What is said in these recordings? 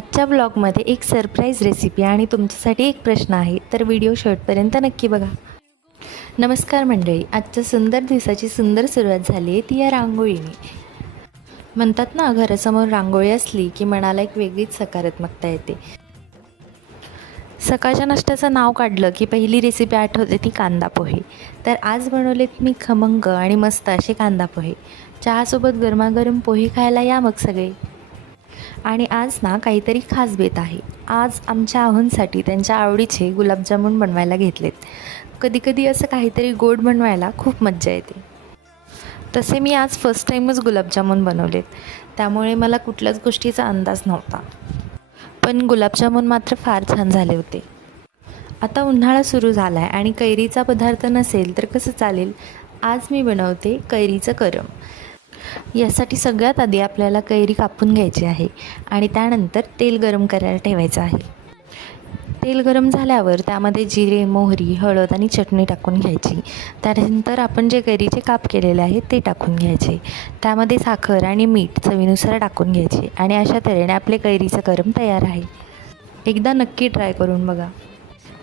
आजच्या ब्लॉगमध्ये एक सरप्राईज रेसिपी आणि तुमच्यासाठी एक प्रश्न आहे, तर व्हिडिओ शेवटपर्यंत नक्की बघा. नमस्कार मंडळी, आजच्या सुंदर दिवसाची सुंदर सुरुवात झाली आहे ती या रांगोळीने. म्हणतात ना, घरासमोर रांगोळी असली की मनाला एक वेगळीच सकारात्मकता येते. सकाळच्या नाश्त्याचं नाव काढलं की पहिली रेसिपी आठवते ती कांदा पोहे. तर आज बनवलेत मी खमंग आणि मस्त असे कांदा पोहे. चहासोबत गरमागरम पोहे खायला या मग सगळे. आणि आज ना काहीतरी खास बेत आहे. आज आमच्या आहोंसाठी त्यांच्या आवडीचे गुलाबजामुन बनवायला घेतलेत. कधीकधी असं काहीतरी गोड बनवायला खूप मज्जा येते. तसे मी आज फर्स्ट टाईमच गुलाबजामुन बनवलेत, त्यामुळे मला कुठल्याच गोष्टीचा अंदाज नव्हता. पण गुलाबजामुन मात्र फार छान झाले होते. आता उन्हाळा सुरू झाला आहे आणि कैरीचा पदार्थ नसेल तर कसं चालेल. आज मी बनवते कैरीचं करम. यासाठी सगळ्यात आधी आपल्याला कैरी कापून घ्यायची आहे आणि त्यानंतर तेल गरम करायला ठेवायचं आहे. तेल गरम झाल्यावर त्यामध्ये जिरे, मोहरी, हळद आणि चटणी टाकून घ्यायची. त्यानंतर आपण जे कैरीचे काप केलेले आहेत ते टाकून घ्यायचे. त्यामध्ये साखर आणि मीठ चवीनुसार टाकून घ्यायचे आणि अशा तऱ्हेने आपले कैरीचं करम तयार आहे. एकदा नक्की ट्राय करून बघा.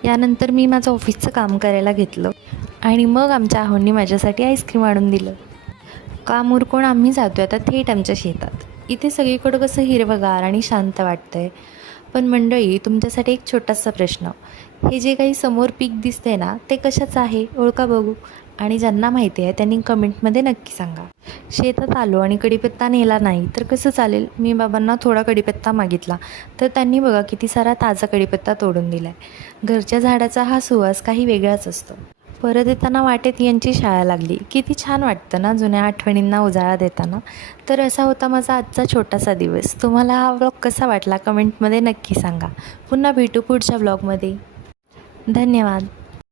यानंतर मी माझं ऑफिसचं काम करायला घेतलं आणि मग आमच्या आहोंनी माझ्यासाठी आईस्क्रीम आणून दिलं. काम उरकून आम्ही जातो आता थेट आमच्या शेतात. इथे सगळीकडं कसं हिरवंगार आणि शांत वाटतं आहे. पण मंडळी, तुमच्यासाठी एक छोटासा प्रश्न. हे जे काही समोर पीक दिसतंय ना, ते कशाचं आहे ओळखा बघू. आणि ज्यांना माहिती आहे त्यांनी कमेंटमध्ये नक्की सांगा. शेतात आलो आणि कढीपत्ता नेला नाही तर कसं चालेल. मी बाबांना थोडा कढीपत्ता मागितला तर त्यांनी बघा किती सारा ताजा कढीपत्ता तोडून दिला आहे. घरच्या झाडाचा हा सुवास काही वेगळाच असतो. परत येताना वाटेत यांची शाळा लागली. किती छान वाटतं ना जुन्या आठवणींना उजाळा देताना. तर असा होता माझा आजचा छोटासा दिवस. तुम्हाला हा व्लॉग कसा वाटला कमेंटमध्ये नक्की सांगा. पुन्हा भेटू पुढच्या व्लॉगमध्ये. धन्यवाद.